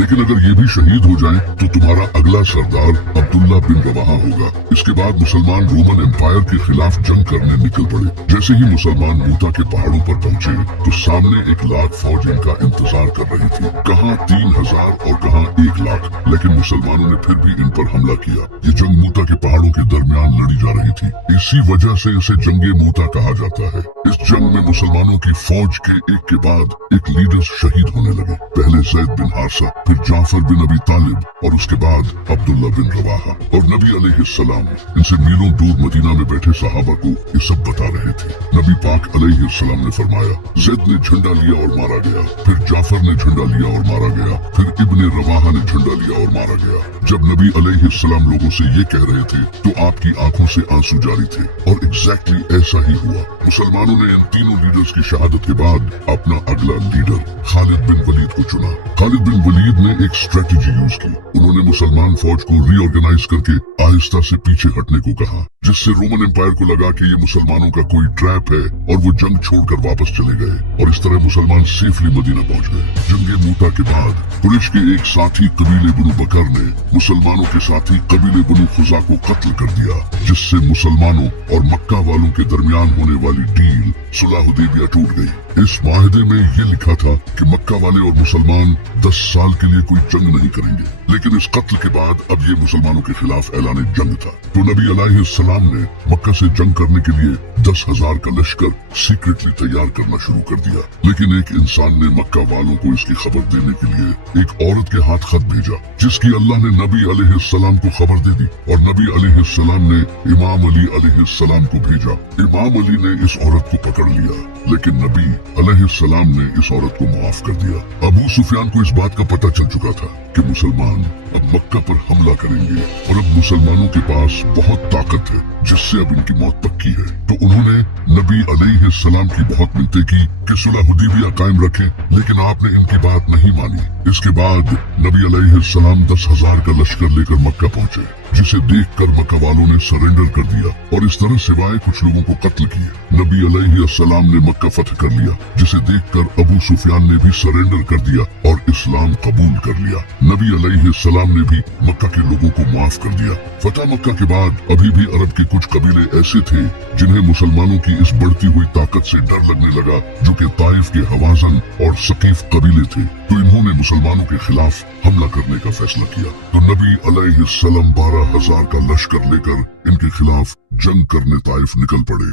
लेकिन अगर ये भी शहीद हो जाएं तो तुम्हारा अगला सरदार अब्दुल्ला बिन रवाहा होगा। इसके बाद मुसलमान रोमन एम्पायर के खिलाफ जंग करने निकल पड़े। जैसे ही मुसलमान मूता के पहाड़ों पर पहुंचे तो सामने 1 लाख फौज इनका इंतजार कर रही थी। कहाँ 3000 और कहाँ 1 लाख, लेकिन मुसलमानों ने फिर भी इन पर हमला किया। ये जंग मूता के पहाड़ों के दरमियान लड़ी जा रही थी। इसी वजह से इसे जंगे मूता कहा जाता है। इस जंग में मुसलमानों की फौज के एक के बाद एक लीडर शहीद होने लगे। पहले ज़ैद बिन हारिसा, फिर जाफर बिन अबी तालिब और उसके बाद अब्दुल्ला बिन रवाहा। और नबी अलैहिस्सलाम इनसे मीलों दूर मदीना में बैठे सहाबा को ये सब बता रहे थे। नबी पाक अलैहिस्सलाम ने फरमाया, ज़ैद ने झंडा लिया और मारा गया, फिर जाफर ने झंडा लिया और मारा गया, फिर इब्ने रवाहा ने झंडा लिया और मारा गया। जब नबी अलैहिस्सलाम लोगों से ये कह रहे थे तो आपकी आंखों से आंसू जारी थे और एग्जैक्टली ऐसा ही हुआ। मुसलमानों ने इन तीनों लीडर्स की शहादत के बाद अपना अगला लीडर खालिद बिन वलीद को चुना। खालिद बिन वलीद ने एक स्ट्रेटेजी यूज की। उन्होंने मुसलमान फौज को रीऑर्गेनाइज करके आहिस्ता से पीछे हटने को कहा, जिससे रोमन एम्पायर को लगा कि ये मुसलमानों का कोई ट्रैप है और वो जंग छोड़कर वापस चले गए। और इस तरह मुसलमान सेफली मदीना पहुंच गए। जंगे मूता के बाद कुरैश के एक साथी कबीले बनु बकर ने मुसलमानों के साथी कबीले बनु खुजा को कत्ल कर दिया, जिससे मुसलमानों और मक्का वालों के दरमियान होने वाली डील सुलह हुदैबिया टूट गई। इस माहदे में ये लिखा था कि मक्का वाले और मुसलमान 10 साल के लिए कोई जंग नहीं करेंगे, लेकिन इस कत्ल के बाद अब ये मुसलमानों के खिलाफ ऐलान जंग था। तो नबी अलैहिस्सलाम ने मक्का से जंग करने के लिए 10,000 का लश्कर सीक्रेटली तैयार करना शुरू कर दिया। लेकिन एक इंसान ने मक्का वालों को इसकी खबर देने के लिए एक औरत के हाथ खत भेजा, जिसकी अल्लाह ने नबी अलैहिस्सलाम को खबर दे दी। और नबी अलैहिस्सलाम ने इमाम अली अलैहिस्सलाम को भेजा। इमाम अली ने इस औरत को पकड़ लिया, लेकिन नबी अलैहिस्सलाम ने इस औरत को माफ कर दिया। अबू सुफियान को इस बात का पता चल चुका था कि मुसलमान अब मक्का पर हमला करेंगे और अब मुसलमानों के पास बहुत ताकत है, जिससे अब इनकी मौत पक्की है। तो उन्होंने नबी अलैहिस्सलाम की बहुत मिन्नतें की कि सुलह हुदैबिया कायम रखें, लेकिन आपने इनकी बात नहीं मानी। इसके बाद नबी अलैहिस्सलाम 10,000 का लश्कर लेकर मक्का पहुंचे, जिसे देखकर मक्का वालों ने सरेंडर कर दिया और इस तरह सिवाय कुछ लोगों को कत्ल किए। नबी अलैहिस्सलाम ने मक्का फतह कर लिया, जिसे देखकर अबू सुफियान ने भी सरेंडर कर दिया और इस्लाम कबूल कर लिया। नबी अलैहिस्सलाम ने भी मक्का के लोगों को माफ कर दिया। फतह मक्का के बाद अभी भी अरब के कुछ कबीले ऐसे थे जिन्हें मुसलमानों की इस बढ़ती हुई ताकत से डर लगने लगा, जो कि ताइफ के हवाजन और सकीफ कबीले थे। तो इन्होंने मुसलमानों के खिलाफ हमला करने का फैसला किया। तो नबी अलैहिस्सलाम 12,000 का लश्कर लेकर इनके खिलाफ जंग करने ताइफ निकल पड़े।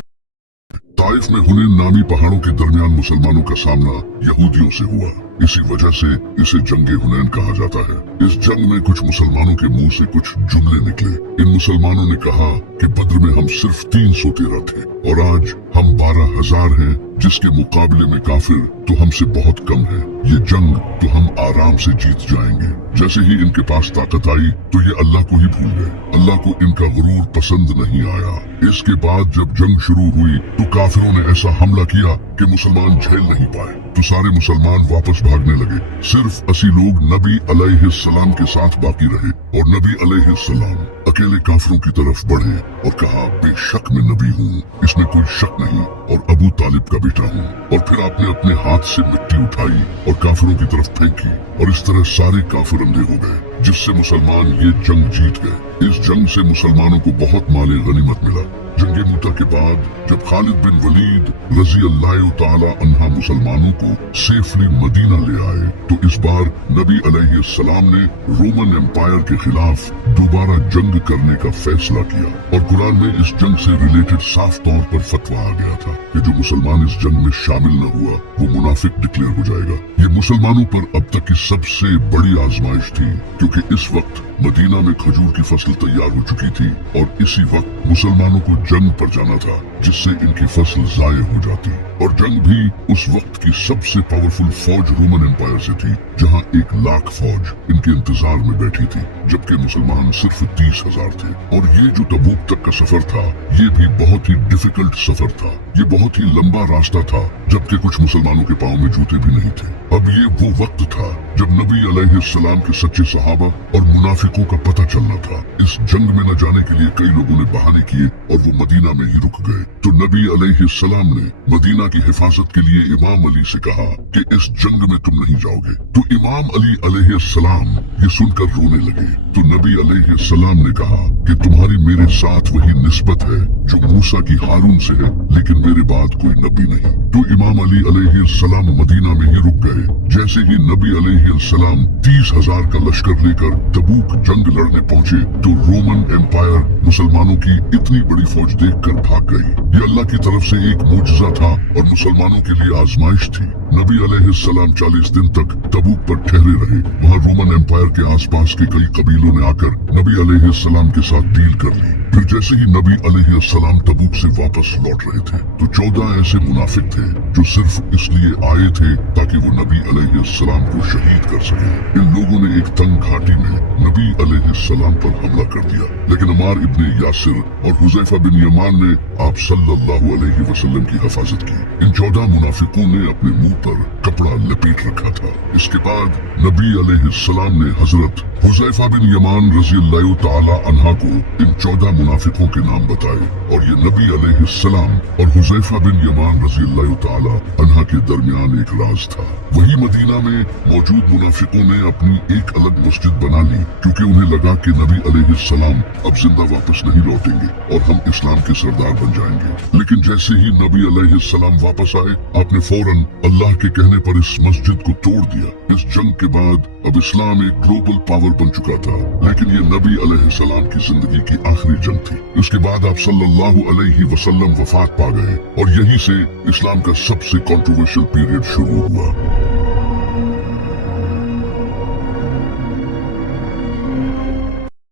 ताइफ में हुनैन नामी पहाड़ों के दरमियान मुसलमानों का सामना यहूदियों से हुआ। इसी वजह से इसे जंगे हुनैन कहा जाता है। इस जंग में कुछ मुसलमानों के मुंह से कुछ जुमले निकले। इन मुसलमानों ने कहा कि बद्र में हम सिर्फ 313 थे और आज हम 12,000 हैं, जिसके मुकाबले में काफिर तो हमसे बहुत कम है। ये जंग तो हम आराम से जीत जाएंगे। जैसे ही इनके पास ताकत आई तो ये अल्लाह को ही भूल गए। अल्लाह को इनका गुरूर पसंद नहीं आया। इसके बाद जब जंग शुरू हुई तो काफिरों ने ऐसा हमला किया कि मुसलमान झेल नहीं पाए, तो सारे मुसलमान वापस भागने लगे। सिर्फ 80 लोग नबी अलैहिस्सलाम के साथ बाकी रहे और नबी अलैहिस्सलाम अकेले काफिरों की तरफ बढ़े और कहा, बेशक मैं नबी हूँ, इसमें कोई शक नहीं, और अबू तालिब का बेटा हूँ। और फिर आपने अपने हाथ से मिट्टी उठाई और काफिरों की तरफ फेंकी और इस तरह सारे काफिर अंधे हो गए, जिससे मुसलमान ये जंग जीत गए। इस जंग से मुसलमानों को बहुत माले गनीमत मिला। जंगे मूता के बाद जब खालिद बिन वलीद रज़ी अल्लाह तआला अन्हा मुसलमानों को सेफली मदीना ले आए, तो इस बार नबी अलैहिस्सलाम ने रोमन एम्पायर के खिलाफ दोबारा जंग करने का फैसला किया। और कुरान में इस जंग से रिलेटेड साफ तौर पर फतवा आ गया था कि जो मुसलमान इस जंग में शामिल न हुआ वो मुनाफिक डिक्लेयर हो जाएगा। ये मुसलमानों पर अब तक की सबसे बड़ी आजमाइश थी, क्योंकि इस वक्त मदीना में खजूर की फसल तैयार हो चुकी थी और इसी वक्त मुसलमानों को जंग पर जाना था, जिससे इनकी फसल जाये हो जाती। और जंग भी उस वक्त की सबसे पावरफुल फौज रोमन एम्पायर से थी, जहां 1 लाख फौज इनके इंतजार में बैठी थी, जबकि मुसलमान सिर्फ 30,000 थे। और ये जो तबूक तक का सफर था, ये भी बहुत ही डिफिकल्ट सफर था। ये बहुत ही लंबा रास्ता था, जबकि कुछ मुसलमानों के पाँव में जूते भी नहीं थे। अब ये वो वक्त था जब नबी अलैहिस्सलाम के सच्चे सहाबा और मुनाफिकों का पता चलना था। इस जंग में न जाने के लिए कई लोगों ने बहाने किए और वो मदीना में ही रुक गए। तो नबी अलैहिस्सलाम ने मदीना की हिफाजत के लिए इमाम अली से कहा कि इस जंग में तुम नहीं जाओगे। तो इमाम अली अलैहिस्सलाम ये सुनकर रोने लगे। तो नबी अलैहिस्सलाम ने कहा कि तुम्हारी मेरे साथ वही निस्बत है जो मूसा की हारून से है, लेकिन मेरे बाद कोई नबी नहीं। तो इमाम अली अलैहिस्सलाम मदीना में ही रुक गए। जैसे ही नबी अलैहिस्सलाम 30,000 का लश्कर लेकर तबूक जंग लड़ने पहुंचे तो रोमन एम्पायर मुसलमानों की इतनी बड़ी फौज देखकर भाग गई। ये अल्लाह की तरफ से एक मुजजा था और मुसलमानों के लिए आजमाइश थी। नबी अलैहिस्सलाम 40 दिन तक तबूक पर ठहरे रहे। वहाँ रोमन एम्पायर के आसपास के कई कबीलों ने आकर नबी अलैहिस्सलाम के साथ डील कर ली। फिर जैसे ही नबी अलैहिस्सलाम तबूक से वापस लौट रहे थे तो 14 ऐसे मुनाफिक थे जो सिर्फ इसलिए आए थे ताकि वो नबी अलैहिस्सलाम को शहीद कर सके। इन लोगों ने एक तंग घाटी में नबी अलैहिस्सलाम पर हमला कर दिया, लेकिन अमार इब्ने यासिर और हुज़ैफा बिन यमान ने आप सल्लल्लाहु अलैहि वसल्लम की हिफाजत की। इन 14 मुनाफिकों ने अपने मुंह पर कपड़ा लपेट रखा था। इसके बाद नबी अलैहिस्सलाम ने हजरत हुज़ैफा बिन यमान रज़ियल्लाहु ताला अन्हा को इन 14 मुनाफिकों के नाम बताए और ये नबी अलैहिस्सलाम और हुज़ैफा बिन यमान रज़ियल्लाहु ताला अन्हा के दरमियान एक राज था। वही मदीना में मौजूद मुनाफिकों ने अपनी एक अलग मस्जिद बना ली क्योंकि उन्हें लगा कि नबी अलैहिस्सलाम अब जिंदा वापस नहीं लौटेंगे और हम इस्लाम के सरदार बन जाएंगे। लेकिन जैसे ही नबी अलैहिस्सलाम वापस आए आपने फौरन अल्लाह के कहने पर इस मस्जिद को तोड़ दिया। इस जंग के बाद अब इस्लाम एक ग्लोबल पावर बन चुका था, लेकिन ये नबी अलैहिस्सलाम की जिंदगी की आखिरी जंग थी। इसके बाद आप सल्लल्लाहु अलैहि वसल्लम वफात पा गए और यहीं से इस्लाम का सबसे कंट्रोवर्शियल पीरियड शुरू हुआ।